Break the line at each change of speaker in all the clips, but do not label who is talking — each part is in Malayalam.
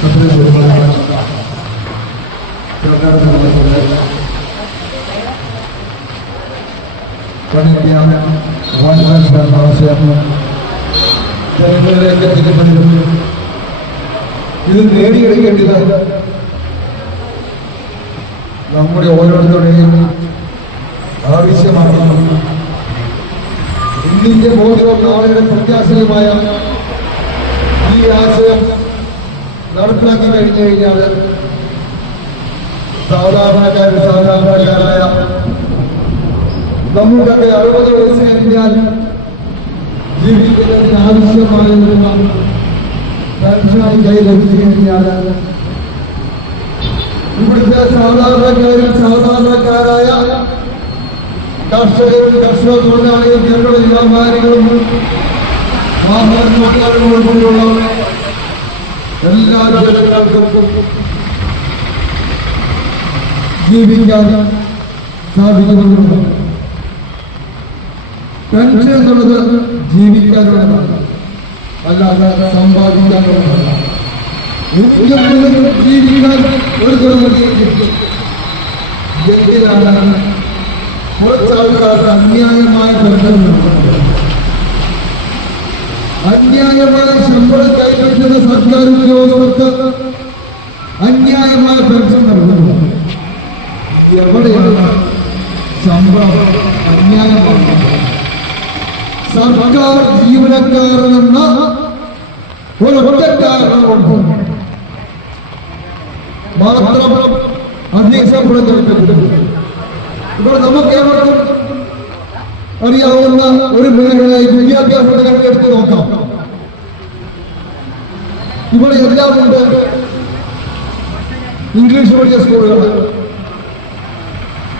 അത്രയും ബഹുമാനപ്പെട്ട സർക്കാർ സംബന്ധിച്ച പണിക്കാൻ ഗവൺമെന്റ് ആവശ്യം ജനങ്ങളിലേക്ക് എത്തിക്കപ്പെടുന്നു ഇത് നേടിയെടുക്കേണ്ടത് നമ്മുടെ ഓരോരുത്തരുടെയും ആവശ്യമാണ് ഇന്ത്യന്റെ ബോധവും നാളെയുടെ പ്രത്യാശയുമായ ഈ ആശയം നടപ്പിലാക്കി കഴിഞ്ഞു കഴിഞ്ഞാൽ സാധാരണക്കാർ സാധാരണക്കാരായ നമുക്കൊക്കെ അറുപത് വയസ്സ് കഴിഞ്ഞാൽ ജീവിക്കുന്നതിന് ആവശ്യമായിരുന്ന പെൻഷനായി കൈ ലഭിച്ചു കഴിഞ്ഞാൽ ഇവിടുത്തെ സാധാരണക്കാരിൽ സാധാരണക്കാരായ കർഷകരും കർഷക തൊഴിലാളികളും ചെറുകിട വ്യാപാരികളും വാഹന തൊഴിലാളികളും ഉൾപ്പെടെയുള്ള എല്ലാ ജനങ്ങൾക്കും ജീവിക്കാൻ സാധിക്കുന്നുണ്ട് പെൻഷൻ എന്നുള്ളത് ജീവിക്കാനുള്ളതാണ് അല്ലാതെ സമ്പാദിക്കാനുള്ളതല്ല എനിക്കും ജീവിക്കാൻ ഒരു ദിവസം കിട്ടും എന്തിനാണ് കുറച്ച് ആൾക്കാർക്ക് അന്യായമായ പെൻഷൻ നൽകുന്നത് അന്യായമായ ശമ്പളം കൈപ്പറ്റുന്ന സർക്കാർ ഉദ്യോഗസ്ഥർക്ക് അന്യായമായ പെൻഷൻ നൽകുന്നു. എവിടെയാണ് ശമ്പളം? അന്യായമാണ്. സർക്കാർ ജീവനക്കാരനെന്ന ഒരൊറ്റ കാരണം കൊണ്ട് മാത്രം അധിക ശമ്പളം ലഭിക്കുന്നു ഇവിടെ നമുക്ക് ഏവർക്കും അറിയാവുന്ന ഒരു മേഖലയായി വിദ്യാഭ്യാസത്തെ കണ്ടെടുത്ത് നോക്കാം. ഇവിടെ എല്ലാം ഉണ്ട്. ഇംഗ്ലീഷ് മീഡിയം സ്കൂളുകൾ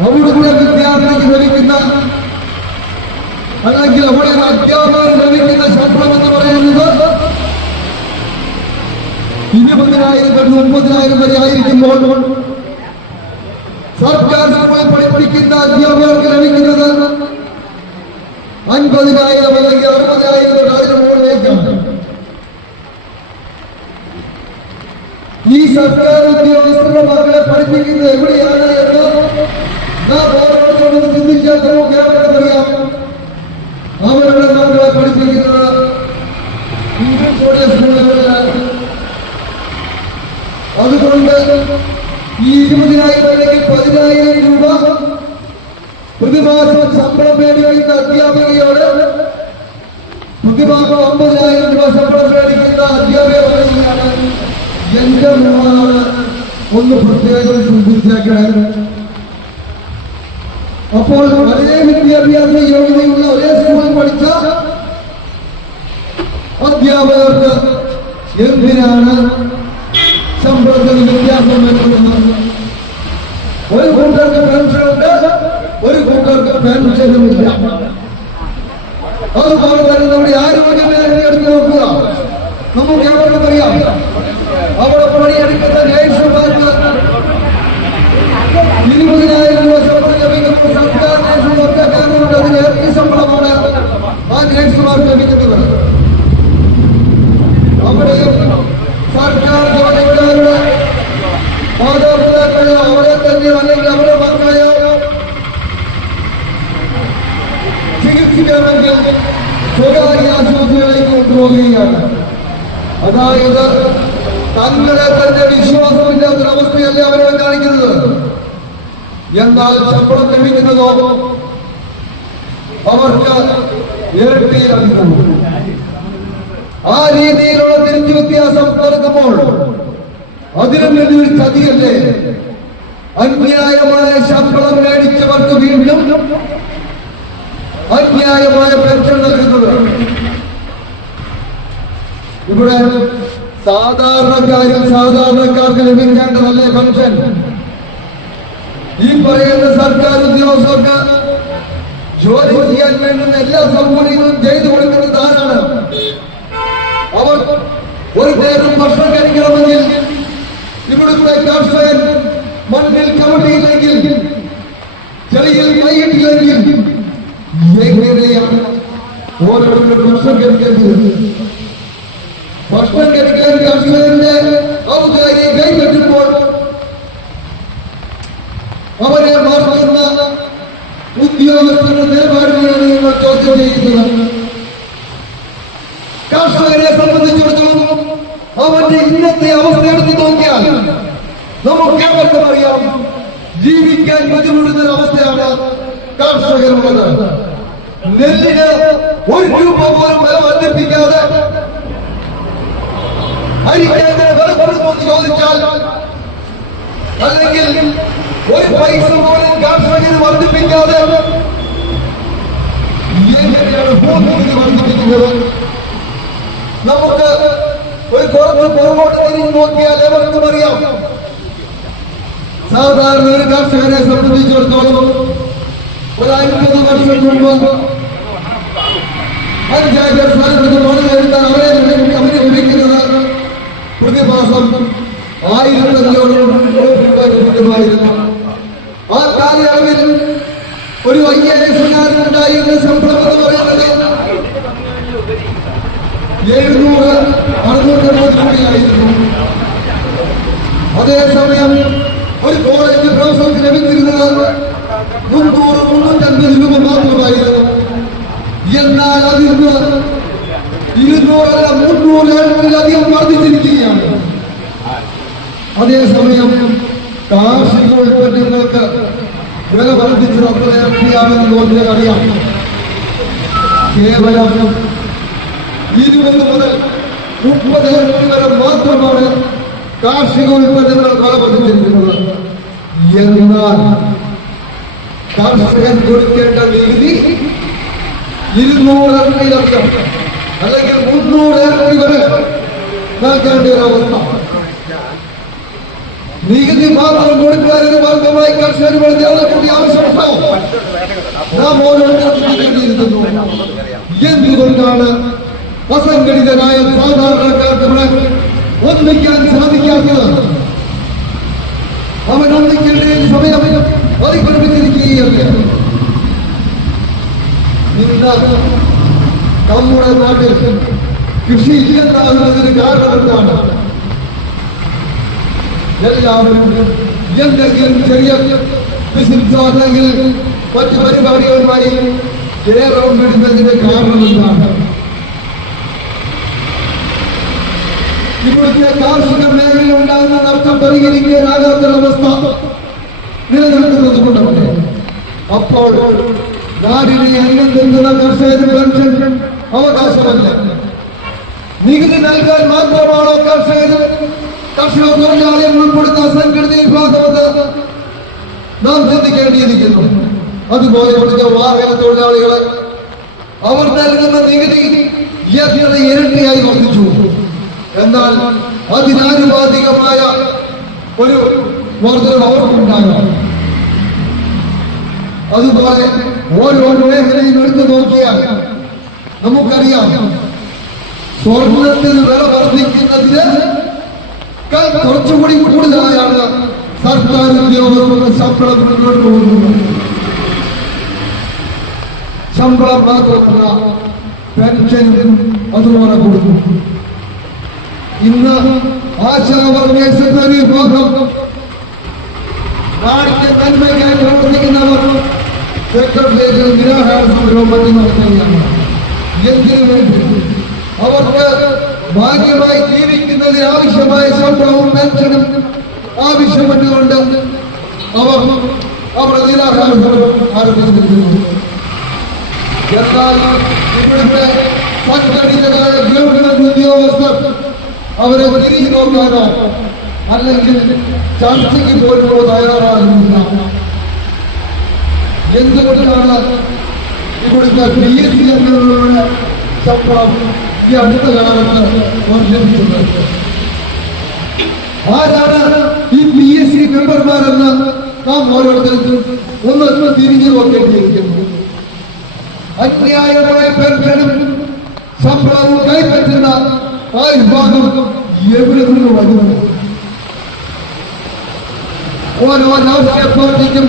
അവിടുത്തെ വിദ്യാർത്ഥിക്ക് ലഭിക്കുന്ന അല്ലെങ്കിൽ അവിടെ അധ്യാപകർ ലഭിക്കുന്ന ശമ്പളം എന്ന് പറയുന്നത് ഇരുപതിനായിരം തൊട്ട് മുപ്പതിനായിരം വരെ ആയിരിക്കുമ്പോൾ സർക്കാർ സ്കൂളിൽ പഠിപ്പിക്കുന്ന അധ്യാപകർക്ക് ലഭിക്കുന്നത് അൻപതിനായിരം അല്ലെങ്കിൽ അറുപതിനായിരം അതിന് മുകളിലേക്കാണ് ഈ സർക്കാർ ഉദ്യോഗസ്ഥരുടെ മക്കളെ പഠിപ്പിക്കുന്നത് എവിടെയാണ് എന്ന് നാം ഓരോരുത്തരോട് ചിന്തിച്ചാൽ നമുക്ക് എവിടെയെന്നറിയാം അവരുടെ മക്കളെ പഠിപ്പിക്കുന്നത് അതുകൊണ്ട് ഈ ഇരുപതിനായിരം അല്ലെങ്കിൽ പതിനായിരം രൂപ പ്രതിമാസം ശമ്പളം മേടിക്കുന്ന അധ്യാപികയോട് പ്രതിമാസം ഒമ്പതിനായിരം രൂപ ശമ്പളം മേടിക്കുന്ന അധ്യാപിക പറയുകയാണ് എന്റെ മോളാണ് ഒന്ന് പ്രത്യേകം ചിന്തിച്ചേക്കാൻ അപ്പോൾ ഒരേ വിദ്യാഭ്യാസ യോഗ്യതയുള്ള ഒരേ സ്കൂളിൽ പഠിച്ച അധ്യാപകർക്ക് എന്തിനാണ് ശമ്പളത്തിൽ വ്യത്യാസം വരുന്നത്? ഒരു കൂട്ടർക്ക് പെൻഷനുണ്ട് ഒരു കൂട്ടർക്ക് പെൻഷനുമില്ല അതുപോലെ തന്നെ നമ്മുടെ ആരോഗ്യ മേഖല എടുത്ത് നോക്കുക. നമുക്ക് എവിടെ അറിയാം? അവിടെ പണിയെടുക്കുന്ന നേഴ്സുമാർക്ക് ഇരുപതിനായിരം രൂപ ശമ്പളം ലഭിക്കുന്ന സർക്കാർ നേഴ്സുമാർക്ക് കാരണമുണ്ട് അതിന് ഇരട്ടി ശമ്പളമാണ് ആ നേഴ്സുമാർക്ക് ലഭിക്കുന്നത് അവിടെയും സർക്കാർ ജോലിക്കാരുടെ മാതാപിതാക്കളെ അവരെ തന്നെ അല്ലെങ്കിൽ അവരുടെ മക്കളെയോ ചികിത്സിക്കണമെങ്കിൽ സ്വകാര്യ ആശുപത്രികളിലേക്ക് കൊണ്ടുപോവുകയാണ് അതായത് തങ്ങളെ തന്നെ വിശ്വാസമില്ലാത്തൊരവസ്ഥയല്ലേ അവരോട് കാണിക്കുന്നത്? എന്നാൽ ശമ്പളം ലഭിക്കുന്നതോ? അവർക്ക് ലഭിക്കുന്നു ആ രീതിയിലുള്ള തിരിച്ചു വ്യത്യാസം നടക്കുമ്പോൾ അതിനും വലിയൊരു ചതിയല്ലേ? അന്യായമായ ശമ്പളം മേടിച്ചവർക്ക് വീണ്ടും അന്യായമായ പെൻഷൻ നൽകുന്നത്. ഇവിടെ സാധാരണക്കാരിൽ സാധാരണക്കാർക്ക് ലഭിക്കേണ്ടതല്ലേ പെൻഷൻ? ഈ പറയുന്ന സർക്കാർ ഉദ്യോഗസ്ഥർക്ക് ജോലി ചെയ്യാൻ വേണ്ടുന്ന എല്ലാ സൗകര്യങ്ങളും ചെയ്തു കൊടുക്കുന്നത് ആരാണ്? അവർ ഒരു നേരം ഭക്ഷണം കഴിക്കണമെങ്കിൽ ഇവിടുത്തെ കർഷകൻ മണ്ണിൽ കവട്ടിയില്ലെങ്കിൽ ചെളിയിൽ കൈയിട്ടില്ലെങ്കിൽ എങ്ങനെയാണ് ഓരോരുത്തരും ഭക്ഷണം കഴിക്കേണ്ടത് ഭക്ഷണം കഴിക്കാൻ കർഷകന്റെ അവന്റെ ഇന്നത്തെ അവസ്ഥ എടുത്ത് നോക്കിയാൽ നമുക്ക് ഏവർക്കും അറിയാം ജീവിക്കാൻ ബുദ്ധിമുട്ടുന്ന ഒരു അവസ്ഥയാണ് കർഷകരുള്ളത് നെല്ലിന് ഒരു രൂപ പോലും വില വർദ്ധിപ്പിക്കാതെ കൊടുക്കുമെന്ന് ചോദിച്ചാൽ അല്ലെങ്കിൽ ഒരു പൈസ പോലും കർഷകന് വർദ്ധിപ്പിക്കാതെ എങ്ങനെയാണ് ഭൂമി വർദ്ധിപ്പിക്കുന്നത്. നമുക്ക് ഒരു കുറച്ച് പുറകോട്ട് തിരിഞ്ഞു നോക്കിയാൽ എവർക്കും അറിയാം. സാധാരണ ഒരു കർഷകനെ സംബന്ധിച്ചിടത്തോളം ഒരു അൻപത് വർഷം മുമ്പ് സ്ഥാനത്ത് പണം എടുത്താൽ അവരെ അവരെ ലഭിക്കുന്നത് പ്രതിമാസം ആയിരത്തഞ്ഞൂറ് രൂപ ലഭിക്കുമായിരുന്നു ആ കാലയളവിൽ ഒരു ഐ എ എസുകാരൻ ഉണ്ടായിരുന്ന ശമ്പളം എന്ന് പറയുന്നത് എഴുന്നൂറ് അറുന്നൂറ് രൂപയായിരുന്നു അതേസമയം ഒരു കോളേജ് പ്രൊഫസർക്ക് ലഭിച്ചിരുന്നത് മുന്നൂറ് മുന്നൂറ്റൻപത് രൂപ മാത്രമായിരുന്നു. എന്നാൽ അതിന്ന് ഇരുന്നൂറല്ല മുന്നൂറ് എണ്ണത്തിലധികം വർദ്ധിച്ചിരിക്കുകയാണ്. അതേസമയം കാർഷിക ഉൽപ്പന്നങ്ങൾക്ക് വില വർദ്ധിച്ചത് അത്ര എത്രയാണെന്ന് നോക്കിയാൽ അറിയാം. കേവലം ഇരുപത് മുതൽ മുപ്പത് വരെ മാത്രമാണ് കാർഷിക ഉൽപ്പന്നങ്ങൾ വില വർദ്ധിച്ചിരിക്കുന്നത്. എന്നാൽ കർഷകൻ കൊടുക്കേണ്ട നികുതി ഇരുന്നൂറ് ഇരട്ടിയിലധികം അല്ലെങ്കിൽ മുന്നൂറ് രൂപ വരെ നൽകേണ്ട ഒരു അവസ്ഥ നികുതി മാത്രം കൊടുക്കാൻ ഒരു മാർഗമായി കർഷകർ വളരെ കൂടി ആവശ്യമുണ്ടോ നാം ഓരോരുത്തരും ചിന്തിക്കേണ്ടിയിരിക്കുന്നു എന്തുകൊണ്ടാണ് അസംഘടിതരായ സാധാരണക്കാർക്ക് ഒന്നിക്കാൻ സാധിക്കാത്തത്? അവൻ ഒന്നിക്കേണ്ട സമയം അതിക്രമിച്ചിരിക്കുകയല്ലേ ഇന്ന് നമ്മുടെ നാട്ടിൽ കൃഷി ഇല്ലെന്നാകുന്നതിന് കാരണം എന്താണ്? എല്ലാവരും എന്തെങ്കിലും ചെറിയ ബിസിനസ് അല്ലെങ്കിൽ മറ്റു പരിപാടികളുമായി കേരളം വിടുന്നതിന്റെ കാരണം എന്താണ്? ഇവിടുത്തെ കാർഷിക മേഖലയിൽ ഉണ്ടാകുന്ന നഷ്ടം പരിഹരിക്കാനാകാത്തൊരവസ്ഥ നിലനിൽക്കുന്നത് കൊണ്ടുണ്ട് അപ്പോൾ നാടിനെ അന്നം തിന്നുന്ന കർഷകന് പെൻഷൻ അവകാശമല്ല. നികുതി നൽകാൻ മാത്രമാണോ കർഷകന് കർഷക തൊഴിലാളികൾ ഉൾപ്പെടുന്ന അസംഘടിത വിഭാഗമെന്ന് നാം ചിന്തിക്കേണ്ടിയിരിക്കുന്നു. അതുപോലെ ഇവിടുത്തെ വാഹന തൊഴിലാളികളെ അവർ നൽകുന്ന നികുതി എത്ര ഇരട്ടിയായി വർദ്ധിച്ചു. എന്നാൽ അതിനാനുപാതികമായ ഒരു വർധന അവർക്കുണ്ടാകാം അതുപോലെ ഓരോ മേഖലയും എടുത്തു നോക്കിയാൽ നമുക്കറിയാം സ്വർണത്തിന് വില വർദ്ധിക്കുന്നതിന് കുറച്ചുകൂടി കൂടുതലായാണ് സർക്കാർ ഉദ്യോഗസ്ഥരുടെ ശമ്പളം മുന്നോട്ട് പോകുന്നത്. ശമ്പളം മാത്രമല്ല പെൻഷനും അതുപോലെ കൊടുക്കും. ഇന്ന് ആശാ വിഭാഗം നാടിന്റെ നന്മയ്ക്കായി പ്രവർത്തിക്കുന്നവർ സെക്രട്ടേറിയറ്റിൽ നിരാഹാര മറ്റും നടത്തുകയാണ്. എന്തിനു വേണ്ടി? അവർക്ക് ഭാഗ്യമായി ജീവിക്കുന്നതിന് ആവശ്യമായ ശമ്പളവും പെൻഷനും ആവശ്യപ്പെട്ടുകൊണ്ട് അവർ അവരുടെ നിരാഹാര ആരംഭിച്ചിരിക്കുന്നു. എന്നാൽ ഇവിടുത്തെ സംഘടിതരായ ഗവൺമെന്റ് ഉദ്യോഗസ്ഥർ അവരെ തിരിഞ്ഞു നോക്കാനോ അല്ലെങ്കിൽ ചർച്ചയ്ക്ക് പോലുമോ തയ്യാറാകുന്നില്ല. എന്തുകൊണ്ടാണ് ഇവിടുത്തെ പി എസ് സി അംഗങ്ങളുടെ ശമ്പളം ഈ അടുത്ത കാലത്ത് വർദ്ധിപ്പിച്ചത്? ആരാണ് ഈ പി എസ് സി മെമ്പർമാരെന്ന് നാം ഓരോരുത്തർക്കും ഒന്ന് തിരിഞ്ഞു നോക്കേണ്ടിയിരിക്കുന്നു. അന്യായമായ പെൻഷനും ശമ്പളവും കൈപ്പറ്റുന്ന ആ വിഭാഗം എവിടെ നിന്ന് വരുന്നു ഓരോ രാഷ്ട്രീയ പാർട്ടിക്കും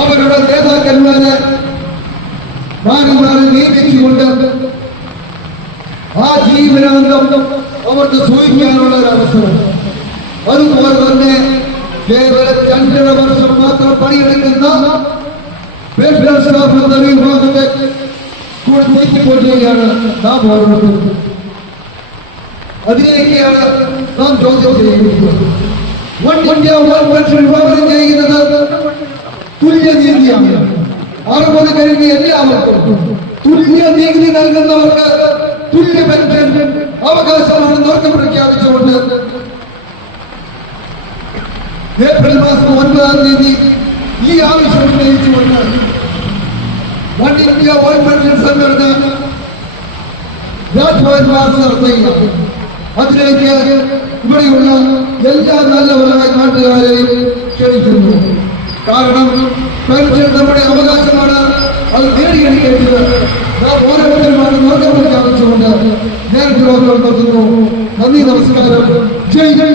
അവരുടെ നേതാക്കന്മാരെ മാറി മാറി നിയമിച്ചുകൊണ്ട് ആ ജീവനാന്തം അവർക്ക് സൂചിക്കാനുള്ള ഒരു അവസരം. അതുപോലെ തന്നെ കേവലം രണ്ടര വർഷം മാത്രം പണിയെടുക്കുന്ന വെൽഫെയർ സ്റ്റാഫ് എന്ന വിഭാഗത്തെ കൂടെ നീക്കിക്കൊള്ളുകയാണ് നാം ഓരോരുത്തരും. അതിലേക്കാണ് നാം ചോദ്യം ചെയ്യുന്നത് വൺ ഇന്ത്യ വൺ പെൻഷൻ വിഭാവനം ചെയ്യുന്നത് തുല്യനീതിയാണ് അറുപത് കഴിഞ്ഞ് എല്ലാവർക്കും തുല്യ നീതി നൽകുന്നവർക്ക് തുല്യ പെൻഷൻ അവകാശമാണെന്ന് ഉറക്കെ പ്രഖ്യാപിച്ചുകൊണ്ട് ഏപ്രിൽ മാസം ഒൻപതാം തീയതി ഈ ആവശ്യം ഉന്നയിച്ചുകൊണ്ട് വൺ ഇന്ത്യ വൺ പെൻഷൻ സംഘടന രാജ്ഭവൻ മാർച്ച് നടത്തുകയാണ് അതിലേക്ക് ഇവിടെയുള്ള എല്ലാ നല്ലവരായ നാട്ടുകാരെയും ക്ഷണിക്കുന്നു. കാരണം പെൻഷൻ നമ്മുടെ അവകാശമാണ്. അത് നേടിയെടുക്കേണ്ടത് നാം ഓരോരുത്തരുമാണ് മാർഗം പ്രഖ്യാപിച്ചുകൊണ്ട് നേരിട്ട് വാക്കുകൾ നടത്തുന്നു നന്ദി നമസ്കാരം. ജയ് ജയ്